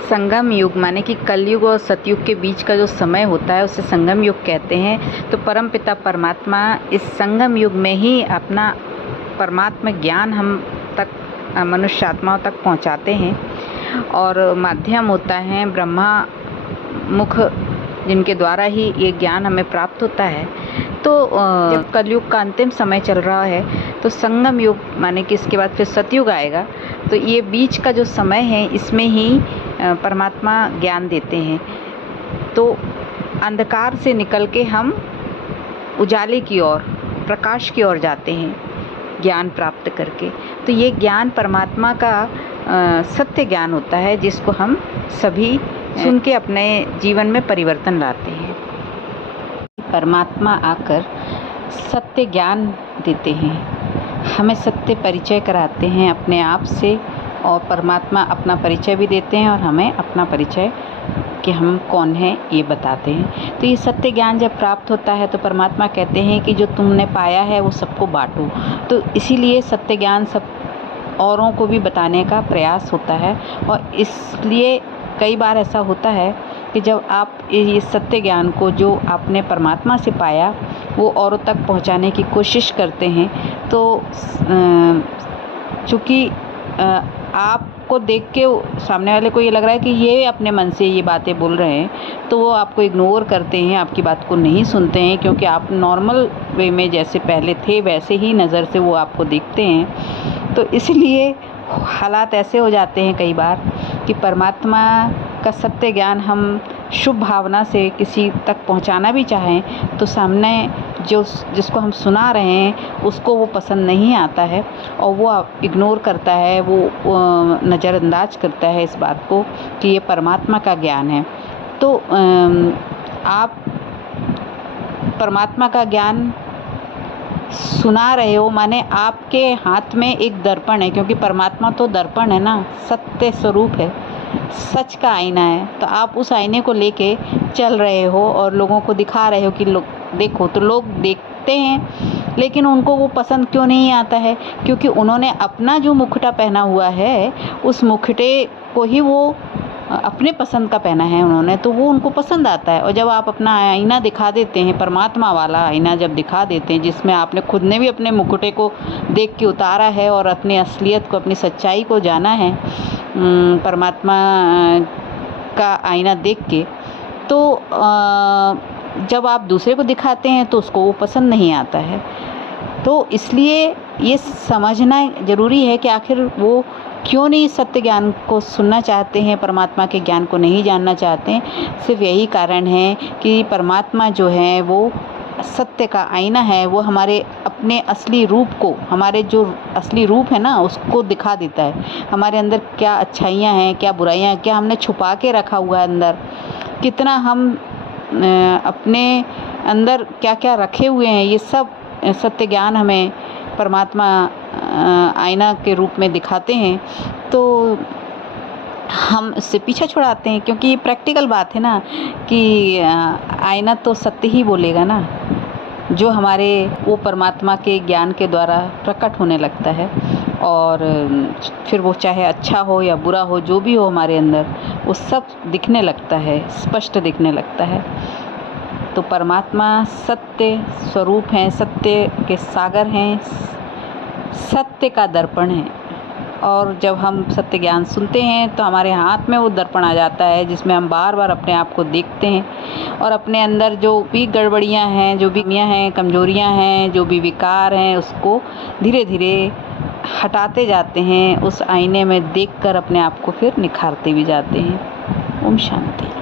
संगम युग माने कि कलयुग और सतयुग के बीच का जो समय होता है उसे संगम युग कहते हैं। तो परमपिता परमात्मा इस संगम युग में ही अपना परमात्मा ज्ञान हम तक मनुष्य आत्माओं तक पहुंचाते हैं और माध्यम होता है ब्रह्मा मुख, जिनके द्वारा ही ये ज्ञान हमें प्राप्त होता है। तो जब कलयुग का अंतिम समय चल रहा है तो संगम युग माने कि इसके बाद फिर सतयुग आएगा। तो ये बीच का जो समय है इसमें ही परमात्मा ज्ञान देते हैं। तो अंधकार से निकल के हम उजाले की ओर, प्रकाश की ओर जाते हैं ज्ञान प्राप्त करके। तो ये ज्ञान परमात्मा का सत्य ज्ञान होता है, जिसको हम सभी सुन के अपने जीवन में परिवर्तन लाते हैं। परमात्मा आकर सत्य ज्ञान देते हैं, हमें सत्य परिचय कराते हैं अपने आप से, और परमात्मा अपना परिचय भी देते हैं और हमें अपना परिचय कि हम कौन हैं ये बताते हैं। तो ये सत्य ज्ञान जब प्राप्त होता है तो परमात्मा कहते हैं कि जो तुमने पाया है वो सबको बांटो। तो इसीलिए सत्य ज्ञान सब औरों को भी बताने का प्रयास होता है। और इसलिए कई बार ऐसा होता है कि जब आप ये सत्य ज्ञान को जो आपने परमात्मा से पाया वो औरों तक पहुंचाने की कोशिश करते हैं, तो चूँकि आपको देख के सामने वाले को ये लग रहा है कि ये अपने मन से ये बातें बोल रहे हैं, तो वो आपको इग्नोर करते हैं, आपकी बात को नहीं सुनते हैं, क्योंकि आप नॉर्मल वे में जैसे पहले थे वैसे ही नज़र से वो आपको देखते हैं। तो इसलिए हालात ऐसे हो जाते हैं कई बार कि परमात्मा का सत्य ज्ञान हम शुभ भावना से किसी तक पहुंचाना भी चाहें तो सामने जिसको हम सुना रहे हैं उसको वो पसंद नहीं आता है और वो इग्नोर करता है, वो नज़रअंदाज करता है इस बात को कि ये परमात्मा का ज्ञान है। तो आप परमात्मा का ज्ञान सुना रहे हो माने आपके हाथ में एक दर्पण है, क्योंकि परमात्मा तो दर्पण है ना, सत्य स्वरूप है, सच का आईना है। तो आप उस आईने को लेके चल रहे हो और लोगों को दिखा रहे हो कि लोग देखो। तो लोग देखते हैं लेकिन उनको वो पसंद क्यों नहीं आता है? क्योंकि उन्होंने अपना जो मुखटा पहना हुआ है उस मुखटे को ही वो अपने पसंद का पहना है उन्होंने, तो वो उनको पसंद आता है। और जब आप अपना आईना दिखा देते हैं, परमात्मा वाला आईना जब दिखा देते हैं जिसमें आपने खुद ने भी अपने मुखटे को देख के उतारा है और अपनी असलियत को, अपनी सच्चाई को जाना है परमात्मा का आईना देख के, तो जब आप दूसरे को दिखाते हैं तो उसको वो पसंद नहीं आता है। तो इसलिए ये समझना ज़रूरी है कि आखिर वो क्यों नहीं सत्य ज्ञान को सुनना चाहते हैं, परमात्मा के ज्ञान को नहीं जानना चाहते हैं। सिर्फ यही कारण है कि परमात्मा जो है वो सत्य का आईना है, वो हमारे अपने असली रूप को, हमारे जो असली रूप है ना उसको दिखा देता है। हमारे अंदर क्या अच्छाइयाँ हैं, क्या बुराइयाँ हैं, क्या हमने छुपा के रखा हुआ है अंदर, कितना हम अपने अंदर क्या क्या रखे हुए हैं, ये सब सत्य ज्ञान हमें परमात्मा आईना के रूप में दिखाते हैं। तो हम इससे पीछा छुड़ाते हैं, क्योंकि ये प्रैक्टिकल बात है ना कि आईना तो सत्य ही बोलेगा ना, जो हमारे वो परमात्मा के ज्ञान के द्वारा प्रकट होने लगता है। और फिर वो चाहे अच्छा हो या बुरा हो, जो भी हो हमारे अंदर, वो सब दिखने लगता है, स्पष्ट दिखने लगता है। तो परमात्मा सत्य स्वरूप हैं, सत्य के सागर हैं, सत्य का दर्पण है। और जब हम सत्य ज्ञान सुनते हैं तो हमारे हाथ में वो दर्पण आ जाता है जिसमें हम बार बार अपने आप को देखते हैं और अपने अंदर जो भी गड़बड़ियाँ हैं, जो भी कमियाँ हैं, कमजोरियाँ हैं, जो भी विकार हैं, उसको धीरे धीरे हटाते जाते हैं। उस आईने में देखकर अपने आप को फिर निखारते भी जाते हैं। ओम शांति।